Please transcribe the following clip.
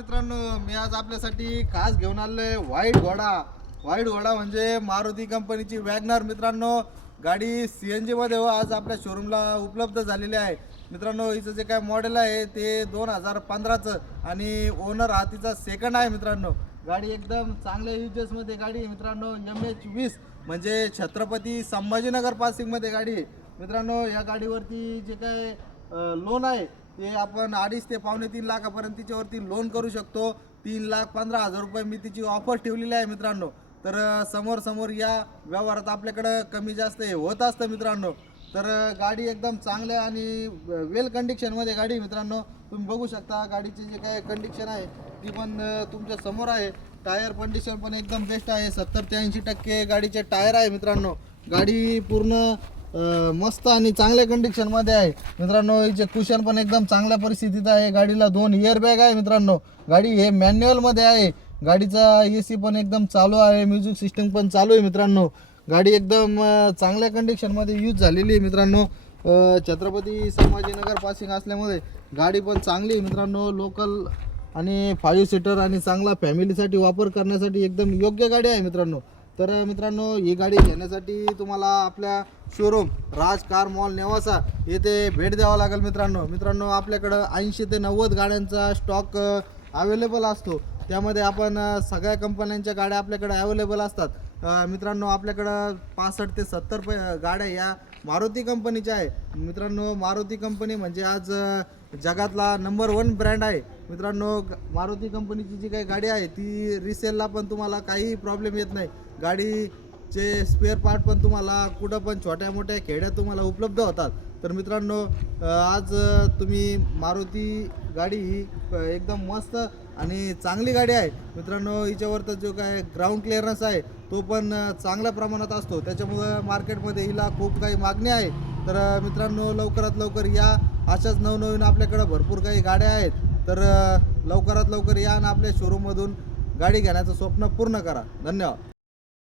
मित्रांनो, मी आज आपल्यासाठी खास घेऊन आलोय व्हाईट घोडा म्हणजे मारुती कंपनीची वॅगनर मित्रांनो। गाडी सीएनजी मध्ये आज आपल्या शोरूमला उपलब्ध झालेली आहे मित्रांनो। हिचं जे काय मॉडेल आहे ते 2015चं आणि ओनर हा तिचा सेकंड आहे मित्रांनो। गाडी एकदम चांगल्या युजेस मध्ये गाडी आहे मित्रांनो। MH20 म्हणजे छत्रपती संभाजीनगर पासिंग मध्ये गाडी आहे मित्रांनो। या गाडीवरती जे काय लोन आहे ते आपण 2.5 ते 3.5 लाखापर्यंत तिच्यावरती लोन करू शकतो। 3,15,000 रुपये मी तिची ऑफर ठेवलेली आहे मित्रांनो। तर समोर या व्यवहारात आपल्याकडे कमी जास्त होत असतं मित्रांनो। तर गाडी एकदम चांगल्या आणि वेल कंडिशनमध्ये गाडी मित्रांनो। तुम्ही बघू शकता गाडीची जे काय कंडिशन आहे ती पण तुमच्या समोर आहे। टायर कंडिशन पण एकदम बेस्ट आहे। 70 ते 80% गाडीचे टायर आहे मित्रांनो। गाडी पूर्ण मस्त आणि चांगल्या कंडिशन मध्ये आहे मित्रांनो। हिचे कुशन पण एकदम चांगल्या परिस्थितीत आहे। गाडीला 2 एअर बॅग आहे मित्रांनो। गाडी हे मॅन्युअल मध्ये आहे। गाडीचा AC पण एकदम चालू आहे। म्युझिक सिस्टम पण चालू आहे मित्रांनो। गाडी एकदम चांगल्या कंडिशन मध्ये यूज झालेली आहे मित्रांनो। छत्रपती संभाजीनगर पासिंग असल्यामुळे गाडी पण चांगली आहे मित्रांनो। लोकल आणि 5 सीटर आणि चांगला फॅमिलीसाठी वापर करण्यासाठी एकदम योग्य गाडी आहे मित्रांनो। तर मित्रांनो, ही गाडी घेण्यासाठी तुम्हाला आपल्या शोरूम राज कार मॉल नेवासा येथे भेट द्यावा लागेल मित्रांनो। आपल्याकडं 80 ते 90 गाड्यांचा स्टॉक अवेलेबल असतो। त्यामध्ये आपण सगळ्या कंपन्यांच्या गाड्या आपल्याकडे अवेलेबल असतात मित्रांनो। आपल्याकडं 65 ते 70 गाड्या या मारुती कंपनीच्या आहे मित्रांनो। मारुती कंपनी म्हणजे आज जगातला नंबर 1 ब्रँड आहे मित्रांनो। मारुती कंपनीची जी काही गाडी आहे ती रिसेलला पण तुम्हाला काही प्रॉब्लेम येत नाही। गाडीचे स्पेअर पार्ट पण तुम्हाला कुठं पण छोट्या मोठ्या खेड्यात तुम्हाला उपलब्ध होतात। तर मित्रांनो, आज तुम्ही मारुती गाडी ही एकदम मस्त आणि चांगली गाडी आहे मित्रांनो। हिच्यावरचा जो काय ग्राउंड क्लिअरन्स आहे तो पण चांगल्या प्रमाणात असतो। त्याच्यामुळं मार्केटमध्ये हिला खूप काही मागणी आहे। तर मित्रांनो, लवकरात लवकर या। अशाच नवनवीन आपल्याकडे भरपूर काही गाड्या आहेत। तर लवकरात लवकर या आणि आपल्या शोरूममधून गाडी घेण्याचं स्वप्न पूर्ण करा। धन्यवाद।